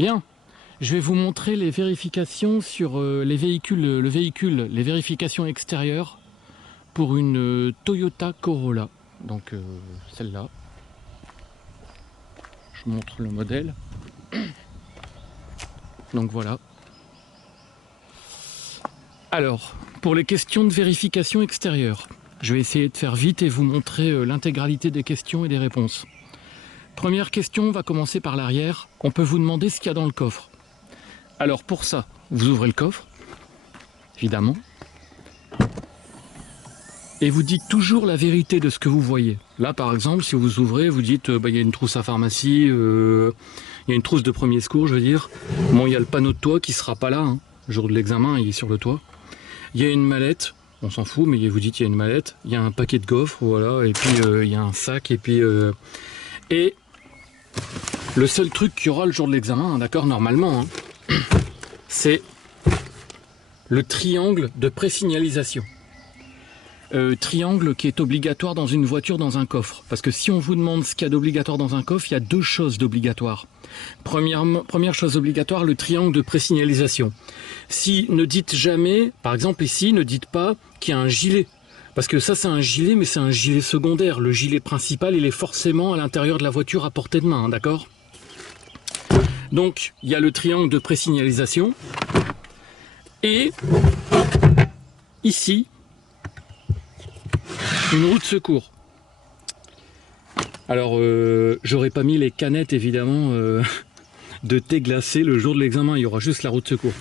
Bien, je vais vous montrer les vérifications sur les véhicules, les vérifications extérieures pour une Toyota Corolla. Donc celle-là. Je montre le modèle. Donc voilà. Alors, pour les questions de vérification extérieure, je vais essayer de faire vite et vous montrer l'intégralité des questions et des réponses. Première question, on va commencer par l'arrière. On peut vous demander ce qu'il y a dans le coffre. Alors pour ça, vous ouvrez le coffre, évidemment, et vous dites toujours la vérité de ce que vous voyez. Là par exemple, si vous ouvrez, vous dites il y a une trousse à pharmacie, il y a une trousse de premier secours, je veux dire. Bon, il y a le panneau de toit qui sera pas là, hein. Le jour de l'examen, il est sur le toit. Il y a une mallette, on s'en fout, mais vous dites il y a une mallette. Il y a un paquet de gaufres, voilà, et puis il y a un sac, et puis... Et le seul truc qu'il y aura le jour de l'examen, hein, d'accord, normalement, hein, c'est le triangle de présignalisation. Triangle qui est obligatoire dans une voiture, dans un coffre. Parce que si on vous demande ce qu'il y a d'obligatoire dans un coffre, il y a deux choses d'obligatoire. Première chose obligatoire, le triangle de présignalisation. Si ne dites jamais, par exemple ici, ne dites pas qu'il y a un gilet. Parce que ça c'est un gilet, mais c'est un gilet secondaire. Le gilet principal, il est forcément à l'intérieur de la voiture à portée de main, hein, d'accord ? Donc, il y a le triangle de présignalisation. Et ici, une roue de secours. Alors, j'aurais pas mis les canettes, évidemment, de thé glacé le jour de l'examen. Il y aura juste la roue de secours.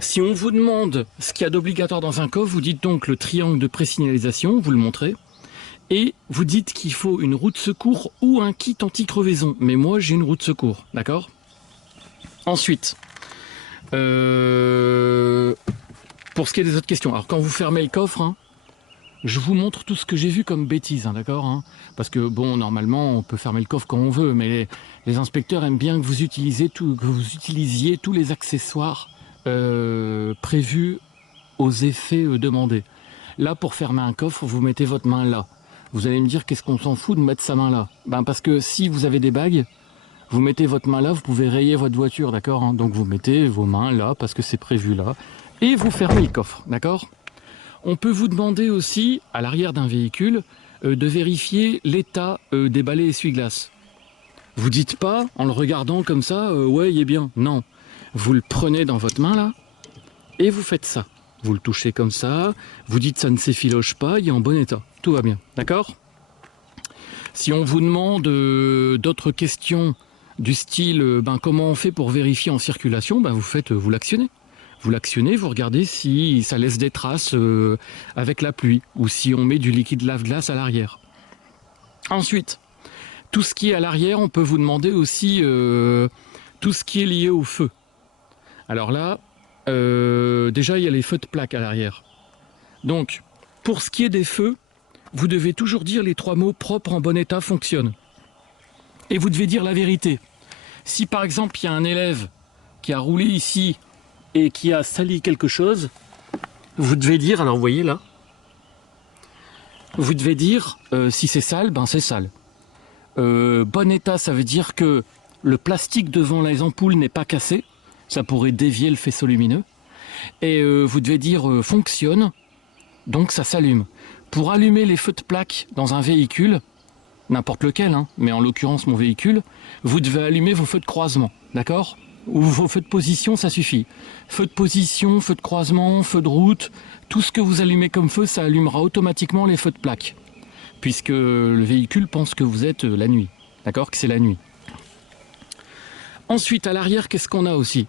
Si on vous demande ce qu'il y a d'obligatoire dans un coffre, vous dites donc le triangle de présignalisation, vous le montrez. Et vous dites qu'il faut une roue de secours ou un kit anti-crevaison. Mais moi, j'ai une roue de secours, d'accord ? Ensuite, pour ce qui est des autres questions, alors quand vous fermez le coffre, hein, je vous montre tout ce que j'ai vu comme bêtises, hein, d'accord, hein, parce que bon, normalement, on peut fermer le coffre quand on veut, mais les inspecteurs aiment bien que vous utilisiez tous les accessoires prévus aux effets demandés. Là, pour fermer un coffre, vous mettez votre main là. Vous allez me dire, qu'est-ce qu'on s'en fout de mettre sa main là? Ben, parce que si vous avez des bagues, vous mettez votre main là, vous pouvez rayer votre voiture, d'accord, hein. Donc vous mettez vos mains là, parce que c'est prévu là, et vous fermez le coffre, d'accord. On peut vous demander aussi, à l'arrière d'un véhicule, de vérifier l'état des balais essuie-glace. Vous dites pas, en le regardant comme ça, ouais, il est bien. Non, vous le prenez dans votre main là, et vous faites ça. Vous le touchez comme ça, vous dites ça ne s'effiloche pas, il est en bon état, tout va bien, d'accord. Si on vous demande d'autres questions du style comment on fait pour vérifier en circulation, vous l'actionnez. Vous l'actionnez, vous regardez si ça laisse des traces avec la pluie ou si on met du liquide lave-glace à l'arrière. Ensuite, tout ce qui est à l'arrière, on peut vous demander aussi tout ce qui est lié au feu. Alors là, déjà il y a les feux de plaque à l'arrière. Donc, pour ce qui est des feux, vous devez toujours dire les 3 mots propre, en bon état, fonctionne. Et vous devez dire la vérité. Si par exemple il y a un élève qui a roulé ici et qui a sali quelque chose, vous devez dire, alors vous voyez là, vous devez dire si c'est sale, ben c'est sale. Bon état, ça veut dire que le plastique devant les ampoules n'est pas cassé, ça pourrait dévier le faisceau lumineux. Et vous devez dire fonctionne, donc ça s'allume. Pour allumer les feux de plaque dans un véhicule, n'importe lequel, hein, mais en l'occurrence mon véhicule, vous devez allumer vos feux de croisement, d'accord? Ou vos feux de position, ça suffit. Feu de position, feu de croisement, feu de route, tout ce que vous allumez comme feu, ça allumera automatiquement les feux de plaque, puisque le véhicule pense que vous êtes la nuit, d'accord? Que c'est la nuit. Ensuite, à l'arrière, qu'est-ce qu'on a aussi?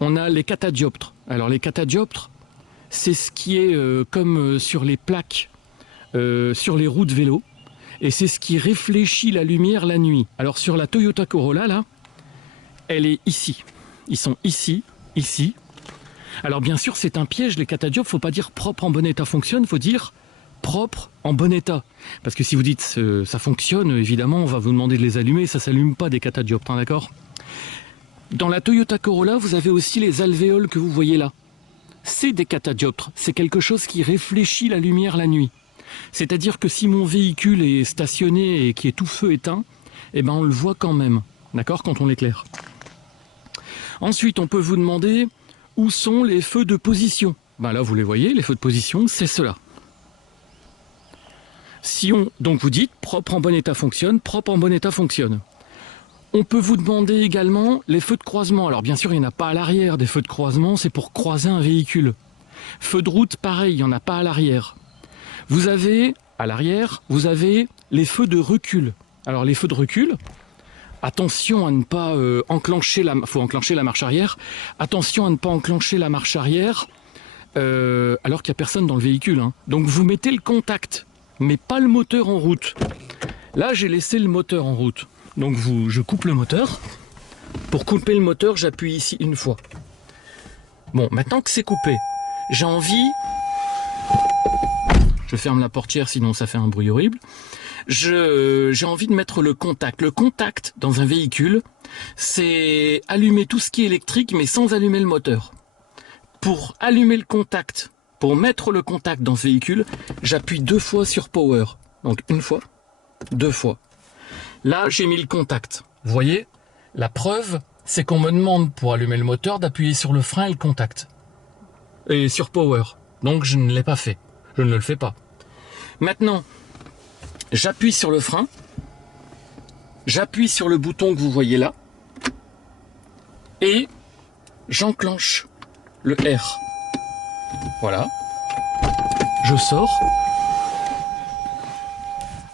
On a les catadioptres. Alors les catadioptres, c'est ce qui est comme sur les plaques, sur les roues de vélo. Et c'est ce qui réfléchit la lumière la nuit. Alors sur la Toyota Corolla, là, elle est ici. Ils sont ici, ici. Alors bien sûr, c'est un piège, les catadioptres. Il ne faut pas dire propre, en bon état, fonctionne. Il faut dire propre, en bon état. Parce que si vous dites ça fonctionne, évidemment, on va vous demander de les allumer. Ça ne s'allume pas des catadioptres, hein, d'accord? Dans la Toyota Corolla, vous avez aussi les alvéoles que vous voyez là. C'est des catadioptres. C'est quelque chose qui réfléchit la lumière la nuit. C'est-à-dire que si mon véhicule est stationné et qui est tout feu éteint, eh ben on le voit quand même, d'accord, quand on l'éclaire. Ensuite, on peut vous demander où sont les feux de position. Ben là, vous les voyez, les feux de position, c'est cela. Si on, donc vous dites propre en bon état fonctionne, propre en bon état fonctionne. On peut vous demander également les feux de croisement. Alors bien sûr, il n'y en a pas à l'arrière des feux de croisement, c'est pour croiser un véhicule. Feux de route, pareil, il n'y en a pas à l'arrière. Vous avez, à l'arrière, vous avez les feux de recul. Alors les feux de recul, attention à ne pas enclencher faut enclencher la marche arrière. Attention à ne pas enclencher la marche arrière alors qu'il n'y a personne dans le véhicule. Hein. Donc vous mettez le contact, mais pas le moteur en route. Là, j'ai laissé le moteur en route. Donc je coupe le moteur. Pour couper le moteur, j'appuie ici une fois. Bon, maintenant que c'est coupé, j'ai envie... Je ferme la portière, sinon ça fait un bruit horrible. J'ai envie de mettre le contact. Le contact dans un véhicule, c'est allumer tout ce qui est électrique, mais sans allumer le moteur. Pour allumer le contact, pour mettre le contact dans ce véhicule, j'appuie 2 fois sur Power. Donc une fois, 2 fois. Là, j'ai mis le contact. Vous voyez, la preuve, c'est qu'on me demande pour allumer le moteur d'appuyer sur le frein et le contact. Et sur Power. Donc je ne l'ai pas fait. Je ne le fais pas. Maintenant, j'appuie sur le frein. J'appuie sur le bouton que vous voyez là. Et j'enclenche le R. Voilà. Je sors.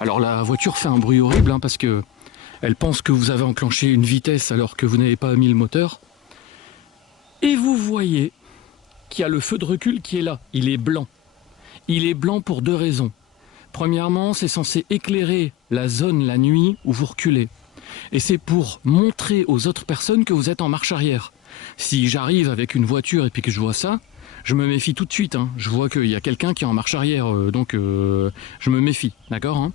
Alors la voiture fait un bruit horrible hein, parce que elle pense que vous avez enclenché une vitesse alors que vous n'avez pas mis le moteur. Et vous voyez qu'il y a le feu de recul qui est là. Il est blanc. Il est blanc pour 2 raisons. Premièrement, c'est censé éclairer la zone la nuit où vous reculez. Et c'est pour montrer aux autres personnes que vous êtes en marche arrière. Si j'arrive avec une voiture et puis que je vois ça, je me méfie tout de suite. Hein. Je vois qu'il y a quelqu'un qui est en marche arrière, donc je me méfie, d'accord hein.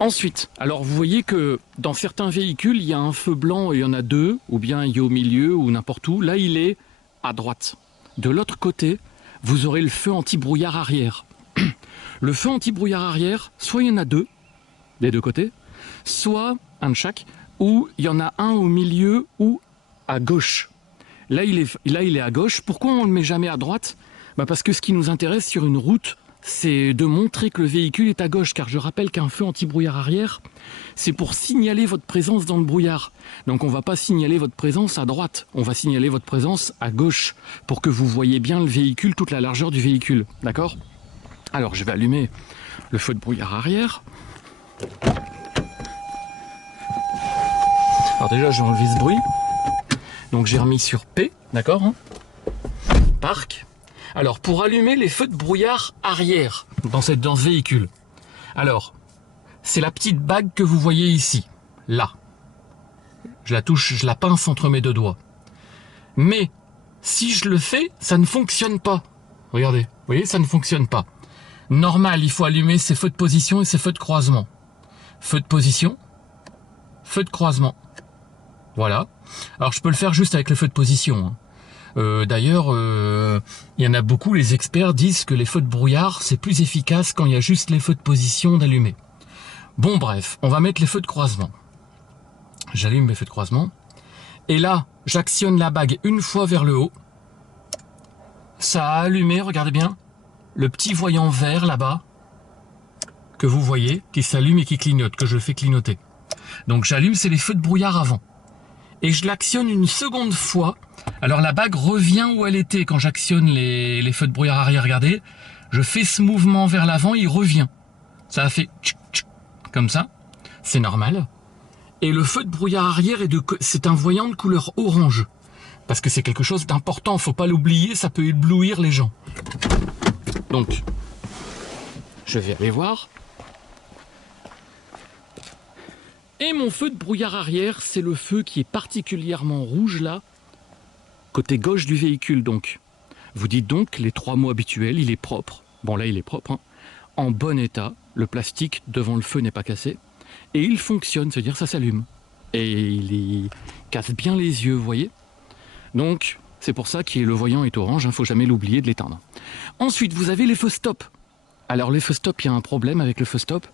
Ensuite, alors vous voyez que dans certains véhicules, il y a un feu blanc, il y en a 2, ou bien il est au milieu, ou n'importe où. Là, il est à droite. De l'autre côté, vous aurez le feu anti-brouillard arrière. Le feu anti-brouillard arrière, soit il y en a 2, des 2 côtés, soit un de chaque, ou il y en a un au milieu ou à gauche. Là, il est à gauche. Pourquoi on ne le met jamais à droite? Parce que ce qui nous intéresse sur une route, c'est de montrer que le véhicule est à gauche. Car je rappelle qu'un feu anti-brouillard arrière, c'est pour signaler votre présence dans le brouillard. Donc on ne va pas signaler votre présence à droite. On va signaler votre présence à gauche pour que vous voyez bien le véhicule, toute la largeur du véhicule. D'accord? Alors je vais allumer le feu de brouillard arrière. Alors déjà, j'ai enlevé ce bruit. Donc j'ai remis sur P, d'accord hein. Parc. Alors pour allumer les feux de brouillard arrière dans ce véhicule, alors c'est la petite bague que vous voyez ici, là. Je la touche, je la pince entre mes 2 doigts. Mais si je le fais, ça ne fonctionne pas. Regardez, vous voyez, ça ne fonctionne pas. Normal, il faut allumer ces feux de position et ces feux de croisement. Feu de position, feu de croisement. Voilà. Alors je peux le faire juste avec le feu de position. D'ailleurs, il y en a beaucoup, les experts disent que les feux de brouillard, c'est plus efficace quand il y a juste les feux de position d'allumer. Bon bref, on va mettre les feux de croisement. J'allume mes feux de croisement. Et là, j'actionne la bague une fois vers le haut. Ça a allumé, regardez bien, le petit voyant vert là-bas, que vous voyez, qui s'allume et qui clignote, que je fais clignoter. Donc j'allume, c'est les feux de brouillard avant. Et je l'actionne une seconde fois. Alors la bague revient où elle était quand j'actionne les feux de brouillard arrière. Regardez, je fais ce mouvement vers l'avant, il revient. Ça a fait tchic, tchic, comme ça. C'est normal. Et le feu de brouillard arrière, c'est un voyant de couleur orange. Parce que c'est quelque chose d'important, faut pas l'oublier, ça peut éblouir les gens. Donc, je vais aller voir. Et mon feu de brouillard arrière, c'est le feu qui est particulièrement rouge là, côté gauche du véhicule donc. Vous dites donc les 3 mots habituels, il est propre. Bon là il est propre, hein. En bon état, le plastique devant le feu n'est pas cassé. Et il fonctionne, c'est-à-dire ça s'allume. Et il casse bien les yeux, vous voyez. Donc c'est pour ça que le voyant est orange, il ne faut jamais l'oublier de l'éteindre. Ensuite vous avez les feux stop. Alors les feux stop, il y a un problème avec le feu stop.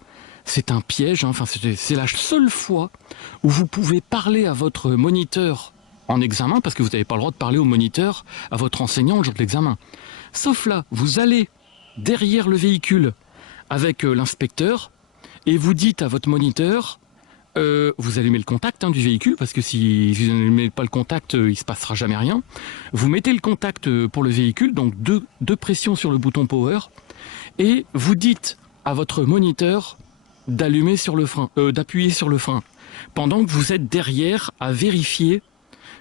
C'est un piège, hein. Enfin, c'est la seule fois où vous pouvez parler à votre moniteur en examen parce que vous n'avez pas le droit de parler au moniteur, à votre enseignant le jour de l'examen. Sauf là, vous allez derrière le véhicule avec l'inspecteur et vous dites à votre moniteur, vous allumez le contact du véhicule parce que si vous n'allumez pas le contact, il ne se passera jamais rien. Vous mettez le contact pour le véhicule, donc deux pressions sur le bouton power et vous dites à votre moniteur d'appuyer sur le frein pendant que vous êtes derrière à vérifier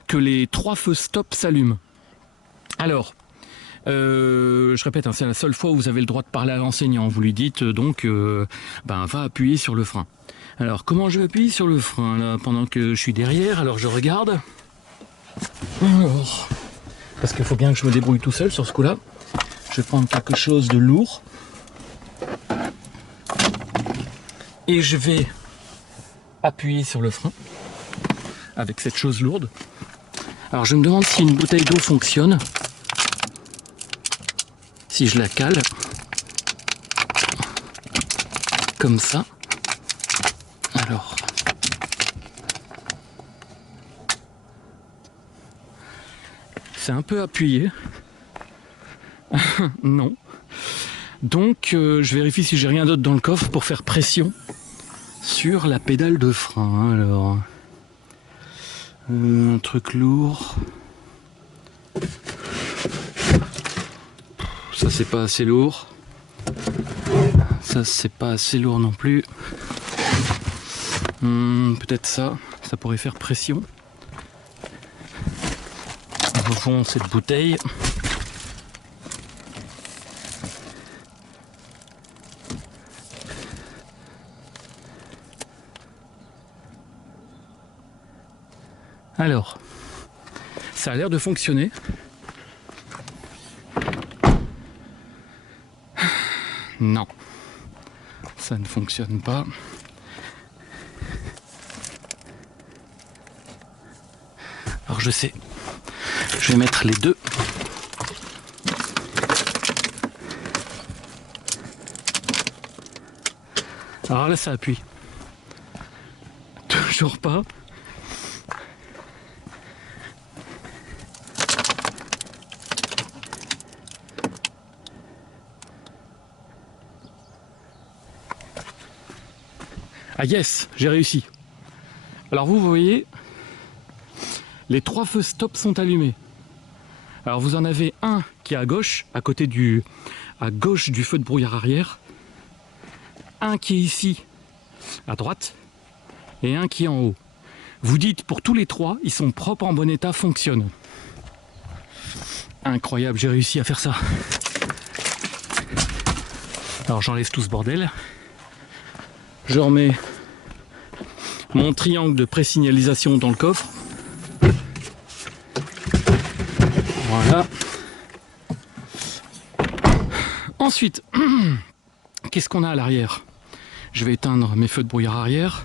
que les 3 feux stop s'allument. Alors, je répète, c'est la seule fois où vous avez le droit de parler à l'enseignant. Vous lui dites donc, va appuyer sur le frein. Alors, comment je vais appuyer sur le frein là, pendant que je suis derrière? Alors, je regarde. Alors, parce qu'il faut bien que je me débrouille tout seul sur ce coup-là. Je vais prendre quelque chose de lourd. Et je vais appuyer sur le frein avec cette chose lourde. Alors je me demande si une bouteille d'eau fonctionne. Si je la cale comme ça. Alors c'est un peu appuyé. Non. Donc je vérifie si j'ai rien d'autre dans le coffre pour faire pression sur la pédale de frein. Alors un truc lourd. Ça c'est pas assez lourd. Ça c'est pas assez lourd non plus. Peut-être ça pourrait faire pression. Refons cette bouteille. Alors, ça a l'air de fonctionner. Non, ça ne fonctionne pas. Alors je sais, je vais mettre les deux. Alors là ça appuie. Toujours pas. Ah yes, j'ai réussi. Alors vous voyez, les 3 feux stop sont allumés. Alors vous en avez un qui est à gauche, à gauche du feu de brouillard arrière, un qui est ici, à droite, et un qui est en haut. Vous dites pour tous les 3, ils sont propres, en bon état, fonctionnent. Incroyable, j'ai réussi à faire ça. Alors j'enlève tout ce bordel. Je remets mon triangle de présignalisation dans le coffre. Voilà. Ensuite, qu'est-ce qu'on a à l'arrière? Je vais éteindre mes feux de brouillard arrière.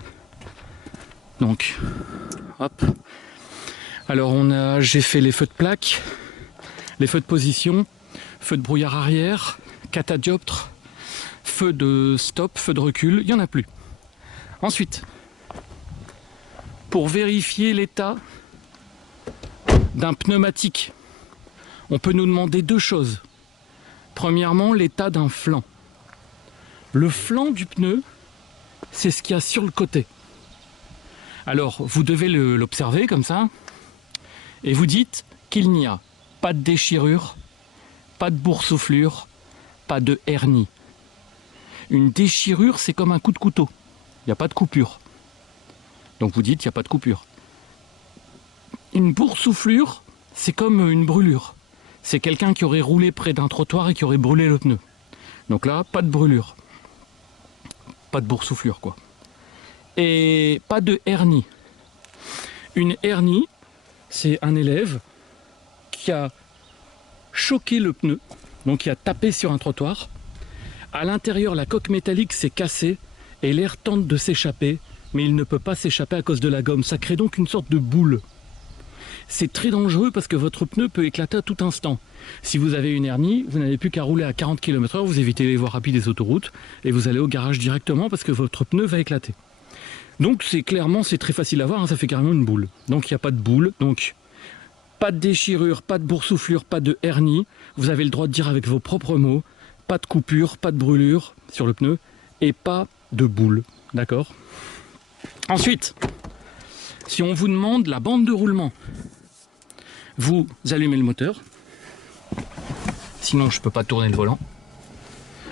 Donc, hop. Alors j'ai fait les feux de plaque, les feux de position, feux de brouillard arrière, catadioptre, feu de stop, feu de recul, il n'y en a plus. Ensuite, pour vérifier l'état d'un pneumatique, on peut nous demander 2 choses. Premièrement, l'état d'un flanc. Le flanc du pneu, c'est ce qu'il y a sur le côté. Alors, vous devez l'observer comme ça, et vous dites qu'il n'y a pas de déchirure, pas de boursouflure, pas de hernie. Une déchirure, c'est comme un coup de couteau. Il n'y a pas de coupure. Donc vous dites, il n'y a pas de coupure. Une boursouflure, c'est comme une brûlure. C'est quelqu'un qui aurait roulé près d'un trottoir et qui aurait brûlé le pneu. Donc là, pas de brûlure. Pas de boursouflure, quoi. Et pas de hernie. Une hernie, c'est un élève qui a choqué le pneu, donc qui a tapé sur un trottoir. À l'intérieur, la coque métallique s'est cassée et l'air tente de s'échapper, mais il ne peut pas s'échapper à cause de la gomme. Ça crée donc une sorte de boule. C'est très dangereux parce que votre pneu peut éclater à tout instant. Si vous avez une hernie, vous n'avez plus qu'à rouler à 40 km/h, vous évitez les voies rapides des autoroutes et vous allez au garage directement parce que votre pneu va éclater. Donc c'est très facile à voir, hein, ça fait carrément une boule. Donc il n'y a pas de boule, donc Pas de déchirure, pas de boursouflure, pas de hernie. Vous avez le droit de dire avec vos propres mots. Pas de coupure, pas de brûlure sur le pneu et pas de boule. D'accord? Ensuite, si on vous demande la bande de roulement, vous allumez le moteur. Sinon, je ne peux pas tourner le volant.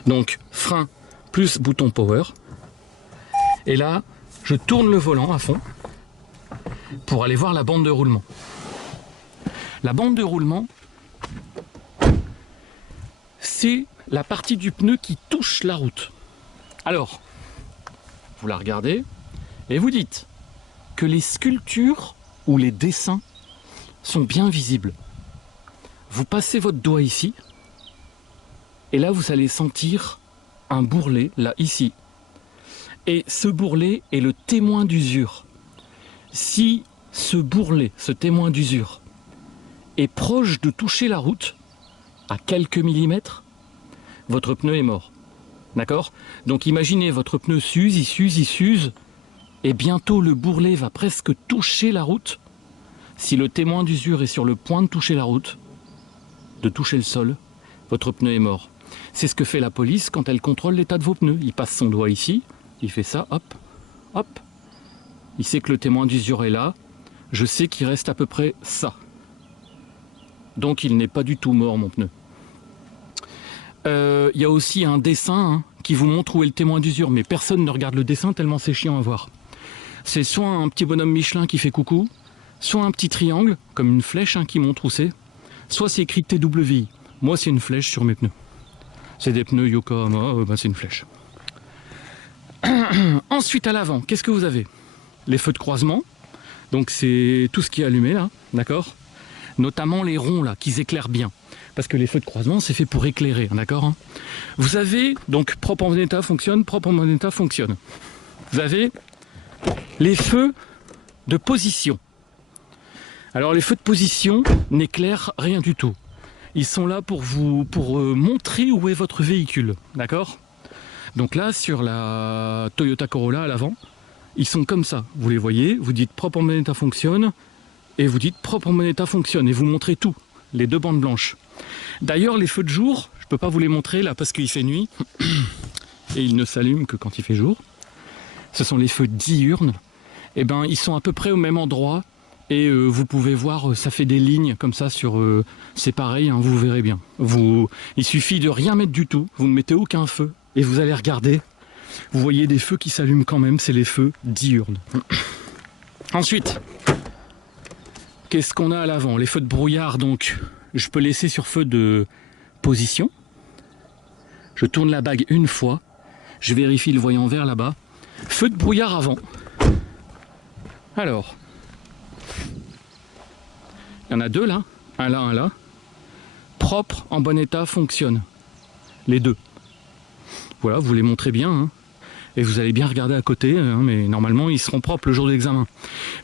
Donc, frein plus bouton power. Et là, je tourne le volant à fond pour aller voir la bande de roulement. La bande de roulement, c'est la partie du pneu qui touche la route. Alors, vous la regardez et vous dites que les sculptures ou les dessins sont bien visibles. Vous passez votre doigt ici et là vous allez sentir un bourrelet, là, ici. Et ce bourrelet est le témoin d'usure. Si ce bourrelet, ce témoin d'usure, est proche de toucher la route, à quelques millimètres, votre pneu est mort. D'accord? Donc imaginez, votre pneu s'use, il s'use, il s'use, et bientôt le bourrelet va presque toucher la route. Si le témoin d'usure est sur le point de toucher la route, de toucher le sol, votre pneu est mort. C'est ce que fait la police quand elle contrôle l'état de vos pneus. Il passe son doigt ici, il fait ça, hop, hop. Il sait que le témoin d'usure est là, je sais qu'il reste à peu près ça. Donc il n'est pas du tout mort, mon pneu. Il y a aussi un dessin qui vous montre où est le témoin d'usure, mais personne ne regarde le dessin tellement c'est chiant à voir. C'est soit un petit bonhomme Michelin qui fait coucou, soit un petit triangle, comme une flèche qui montre où c'est, soit c'est écrit TWI. Moi c'est une flèche sur mes pneus. C'est des pneus Yokohama, c'est une flèche. Ensuite à l'avant, qu'est-ce que vous avez? Les feux de croisement, donc c'est tout ce qui est allumé là, d'accord? Notamment les ronds là, qui éclairent bien. Parce que les feux de croisement, c'est fait pour éclairer, d'accord? Vous avez, donc propre en bon état fonctionne, propre en bon état fonctionne. Vous avez les feux de position. Alors les feux de position n'éclairent rien du tout. Ils sont là pour montrer où est votre véhicule, d'accord? Donc là, sur la Toyota Corolla à l'avant, ils sont comme ça. Vous les voyez, vous dites propre en bon état fonctionne, et vous dites propre en bon état fonctionne, et vous montrez tout, les deux bandes blanches. D'ailleurs, les feux de jour, je ne peux pas vous les montrer là parce qu'il fait nuit, et ils ne s'allument que quand il fait jour. Ce sont les feux diurnes, et ben ils sont à peu près au même endroit, et vous pouvez voir, ça fait des lignes comme ça sur... c'est pareil, vous verrez bien. Il suffit de rien mettre du tout, vous ne mettez aucun feu, et vous allez regarder, vous voyez des feux qui s'allument quand même, c'est les feux diurnes. Ensuite, qu'est-ce qu'on a à l'avant? Les feux de brouillard, donc je peux laisser sur feu de position. Je tourne la bague une fois, je vérifie le voyant vert là-bas. Feu de brouillard avant. Alors, il y en a deux là, un là, un là. Propre, en bon état, fonctionne. Les deux. Voilà, vous les montrez bien. Et vous allez bien regarder à côté, mais normalement ils seront propres le jour de l'examen.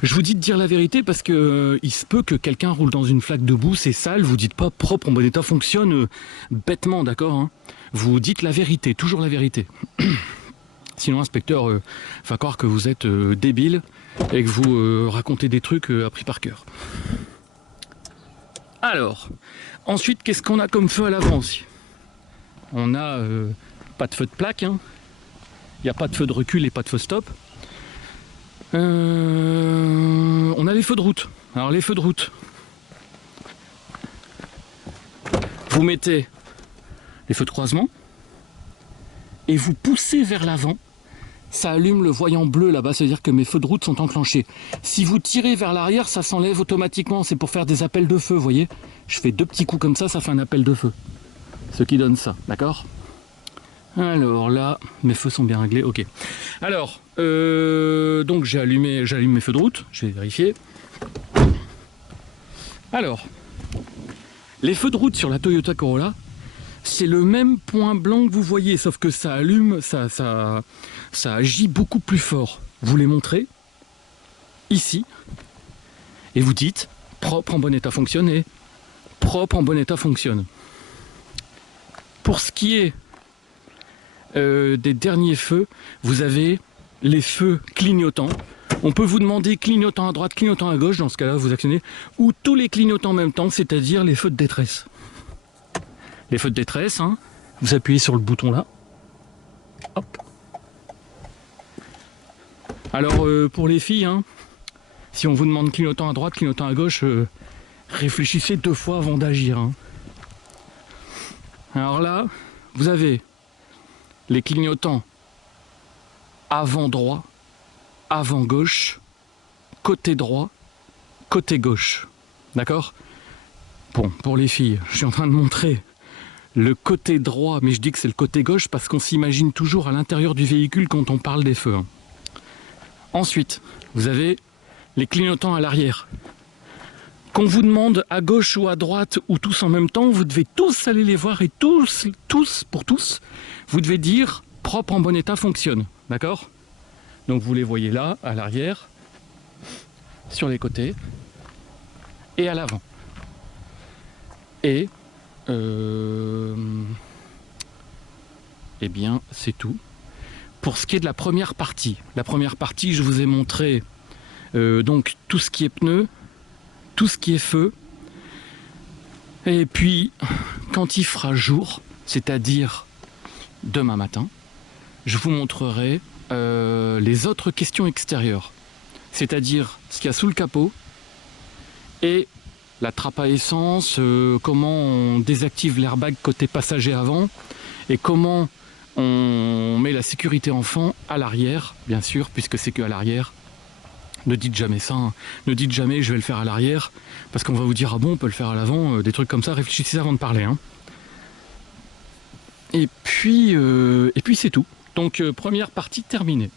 Je vous dis de dire la vérité parce que il se peut que quelqu'un roule dans une flaque de boue, c'est sale, vous dites pas propre en bon état fonctionne bêtement, d'accord? Vous dites la vérité, toujours la vérité. Sinon l'inspecteur va croire que vous êtes débile et que vous racontez des trucs appris par cœur. Alors, ensuite qu'est-ce qu'on a comme feu à l'avant aussi? On a pas de feu de plaque, il n'y a pas de feu de recul et pas de feu stop. On a les feux de route. Alors les feux de route, vous mettez les feux de croisement et vous poussez vers l'avant. Ça allume le voyant bleu là-bas, c'est-à-dire que mes feux de route sont enclenchés. Si vous tirez vers l'arrière, ça s'enlève automatiquement. C'est pour faire des appels de feu, vous voyez. Je fais deux petits coups comme ça fait un appel de feu. Ce qui donne ça, d'accord? Alors là, mes feux sont bien réglés, ok. Alors, donc j'allume mes feux de route, je vais vérifier. Alors, les feux de route sur la Toyota Corolla, c'est le même point blanc que vous voyez, sauf que ça allume, ça agit beaucoup plus fort. Vous les montrez, ici, et vous dites, propre en bon état fonctionne, et propre en bon état fonctionne. Pour ce qui est des derniers feux, vous avez les feux clignotants. On peut vous demander clignotant à droite, clignotant à gauche, dans ce cas-là vous actionnez, ou tous les clignotants en même temps, c'est-à-dire les feux de détresse. Les feux de détresse, hein, vous appuyez sur le bouton là. Hop. Alors pour les filles, hein, si on vous demande clignotant à droite, clignotant à gauche, réfléchissez 2 fois avant d'agir. Hein. Alors là, vous avez les clignotants avant droit, avant gauche, côté droit, côté gauche. D'accord? Bon, pour les filles, je suis en train de montrer le côté droit, mais je dis que c'est le côté gauche parce qu'on s'imagine toujours à l'intérieur du véhicule quand on parle des feux. Hein. Ensuite, vous avez les clignotants à l'arrière. Qu'on vous demande à gauche ou à droite ou tous en même temps, vous devez tous aller les voir et tous, vous devez dire propre en bon état fonctionne. D'accord? Donc vous les voyez là, à l'arrière, sur les côtés et à l'avant. Et eh bien c'est tout. Pour ce qui est de la première partie, je vous ai montré donc tout ce qui est pneus, tout ce qui est feu. Et puis, quand il fera jour, c'est-à-dire demain matin, je vous montrerai les autres questions extérieures. C'est-à-dire ce qu'il y a sous le capot et la trappe à essence, comment on désactive l'airbag côté passager avant et comment on met la sécurité enfant à l'arrière, bien sûr, puisque c'est que à l'arrière. Ne dites jamais ça, hein. Ne dites jamais je vais le faire à l'arrière, parce qu'on va vous dire ah bon on peut le faire à l'avant, des trucs comme ça, réfléchissez avant de parler. Hein. Et puis c'est tout. Donc première partie terminée.